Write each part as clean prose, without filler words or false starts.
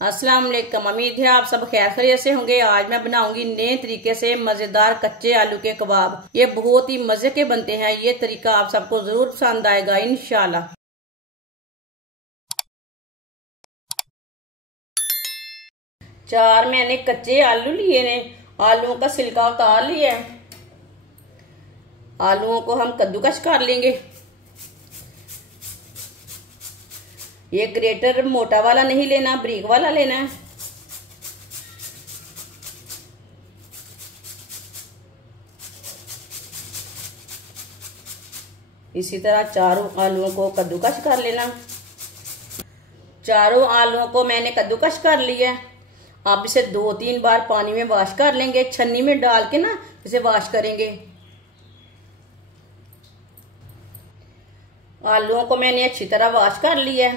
अस्सलाम वालेकुम। उम्मीद है आप सब खैर खैरियत से होंगे। आज मैं बनाऊंगी नए तरीके से मजेदार कच्चे आलू के कबाब। ये बहुत ही मजे के बनते हैं। ये तरीका आप सबको जरूर पसंद आएगा इंशाल्लाह। 4 मैंने कच्चे आलू लिए ने। आलूओं का छिलका उतार लिया है। आलूओं को हम कद्दूकस कर लेंगे। ये ग्रेटर मोटा वाला नहीं लेना, बारीक वाला लेना है। इसी तरह चारों आलूओं को कद्दूकस कर लेना। चारों आलूओं को मैंने कद्दूकस कर लिया। आप इसे 2-3 बार पानी में वॉश कर लेंगे। छन्नी में डाल के ना इसे वॉश करेंगे। आलूओं को मैंने अच्छी तरह वॉश कर लिया।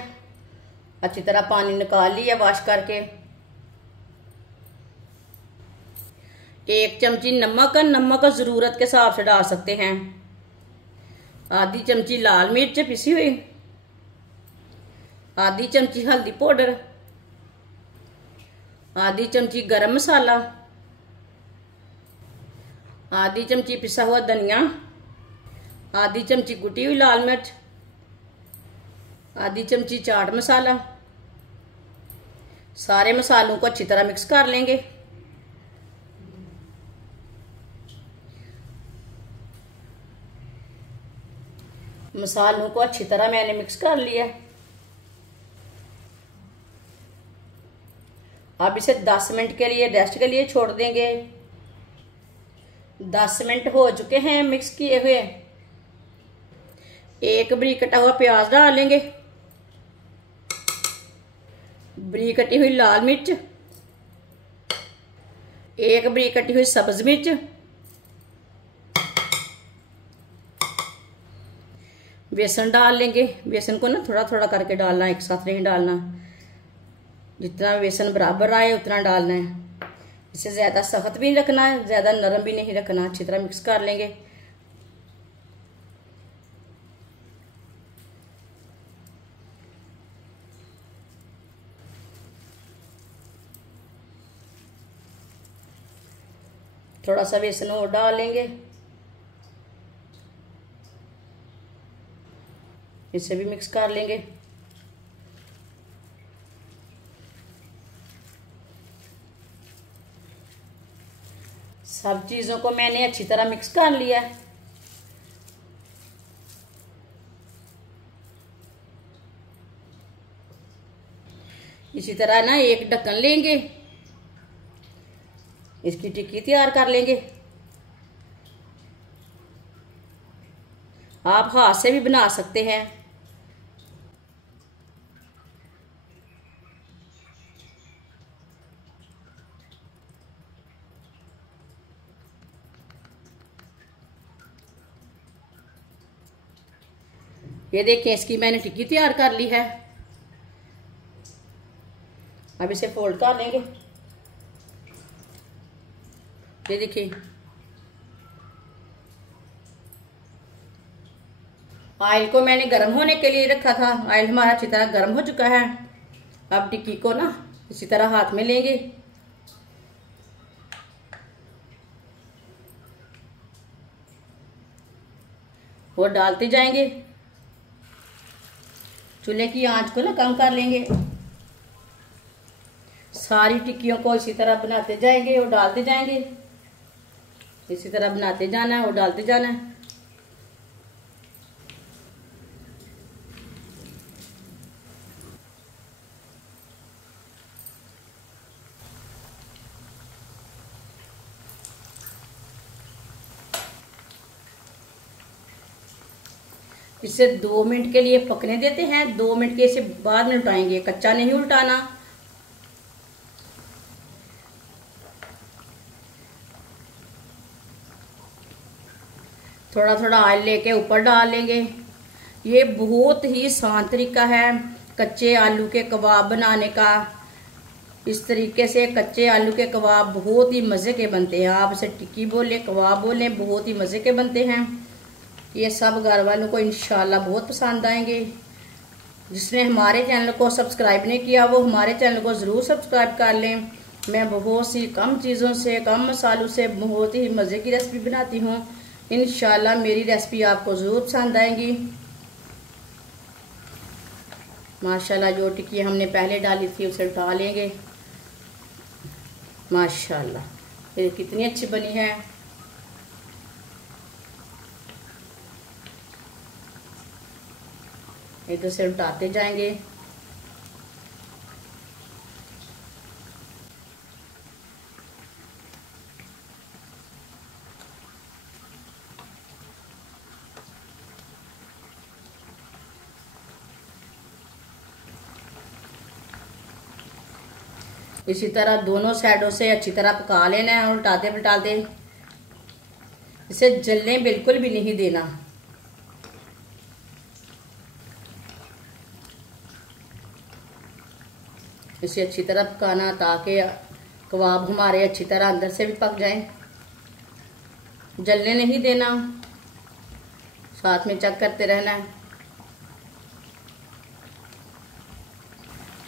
अच्छी तरह पानी निकाल लिया वॉश करके। 1 चमची नमक जरूरत के हिसाब से डाल सकते हैं। आधी चमची लाल मिर्च पिसी हुई। आधी चमची हल्दी पाउडर। आधी चमची गरम मसाला। आधी चमची पिसा हुआ धनिया। आधी चमची कुटी हुई लाल मिर्च। आधी चमची चाट मसाला। सारे मसालों को अच्छी तरह मिक्स कर लेंगे। मसालों को अच्छी तरह मैंने मिक्स कर लिया। अब इसे 10 मिनट के लिए रेस्ट के लिए छोड़ देंगे। 10 मिनट हो चुके हैं मिक्स किए हुए। एक बारीक कटा हुआ प्याज डालेंगे। बारीक कटी हुई लाल मिर्च। एक बारीक कटी हुई सब्ज मिर्च। बेसन डाल लेंगे। बेसन को ना थोड़ा थोड़ा करके डालना, एक साथ नहीं डालना। जितना बेसन बराबर आए उतना डालना है। इसे ज्यादा सख्त भी नहीं रखना है, ज्यादा नरम भी नहीं रखना। अच्छी तरह मिक्स कर लेंगे। थोड़ा सा बेसन और डाल लेंगे। इसे भी मिक्स कर लेंगे। सब चीजों को मैंने अच्छी तरह मिक्स कर लिया। इसी तरह ना एक ढक्कन लेंगे। इसकी टिक्की तैयार कर लेंगे। आप हाथ से भी बना सकते हैं। ये देखें, इसकी मैंने टिक्की तैयार कर ली है। अब इसे फोल्ड कर लेंगे। ये देखिए, ऑयल को मैंने गर्म होने के लिए रखा था। ऑयल हमारा अच्छी तरह गर्म हो चुका है। अब टिक्की को ना इसी तरह हाथ में लेंगे। और डालते जाएंगे। चूल्हे की आंच को ना कम कर लेंगे। सारी टिक्कियों को इसी तरह बनाते जाएंगे और डालते जाएंगे। इसी तरह बनाते जाना है और डालते जाना है। इसे 2 मिनट के लिए पकने देते हैं। 2 मिनट के इसे बाद में उल्टाएंगे। कच्चा नहीं उल्टाना। थोड़ा थोड़ा ऑयल लेके ऊपर डाल लेंगे। ये बहुत ही आसान तरीका है कच्चे आलू के कबाब बनाने का। इस तरीके से कच्चे आलू के कबाब बहुत ही मज़े के बनते हैं। आप इसे टिक्की बोले, कबाब बोले, बहुत ही मज़े के बनते हैं। ये सब घर वालों को इंशाल्लाह बहुत पसंद आएंगे। जिसने हमारे चैनल को सब्सक्राइब नहीं किया वो हमारे चैनल को ज़रूर सब्सक्राइब कर लें। मैं बहुत सी कम चीज़ों से, कम मसालों से बहुत ही मज़े की रेसिपी बनाती हूँ। इंशाल्लाह मेरी रेसिपी आपको ज़रूर पसंद आएगी। माशाल्लाह जो टिक्की हमने पहले डाली थी उसे उठा लेंगे। माशाल्लाह ये कितनी अच्छी बनी है। इधर से उल्टाते जाएंगे। इसी तरह दोनों साइडों से अच्छी तरह पका लेना है, उल्टाते पलटाते। इसे जलने बिल्कुल भी नहीं देना। इसे अच्छी तरह पकाना ताकि कबाब हमारे अच्छी तरह अंदर से भी पक जाएं। जलने नहीं देना, साथ में चेक करते रहना है।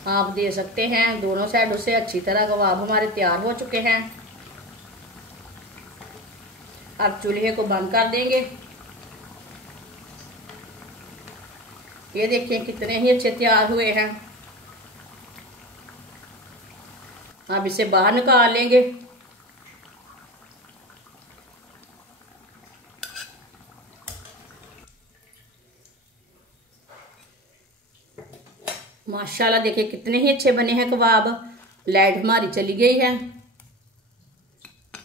आप दे सकते हैं दोनों साइडों से अच्छी तरह कबाब हमारे तैयार हो चुके हैं। अब चूल्हे को बंद कर देंगे। ये देखिए कितने ही अच्छे तैयार हुए हैं। अब इसे बाहर निकाल लेंगे। माशाल्लाह देखिए कितने ही अच्छे बने हैं कबाब। लाइट हमारी चली गई है।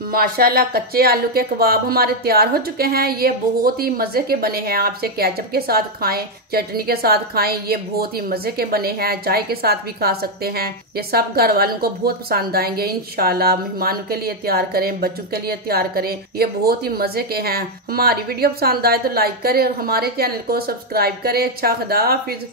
माशाल्लाह कच्चे आलू के कबाब हमारे तैयार हो चुके हैं। ये बहुत ही मजे के बने हैं। आप इसे केचप के साथ खाएं, चटनी के साथ खाएं। ये बहुत ही मजे के बने हैं। चाय के साथ भी खा सकते हैं। ये सब घर वालों को बहुत पसंद आएंगे इंशाल्लाह। मेहमानों के लिए तैयार करें, बच्चों के लिए तैयार करें। ये बहुत ही मजे के हैं। हमारी वीडियो पसंद आए तो लाइक करें और हमारे चैनल को सब्सक्राइब करें। अच्छा खुदा हाफिज।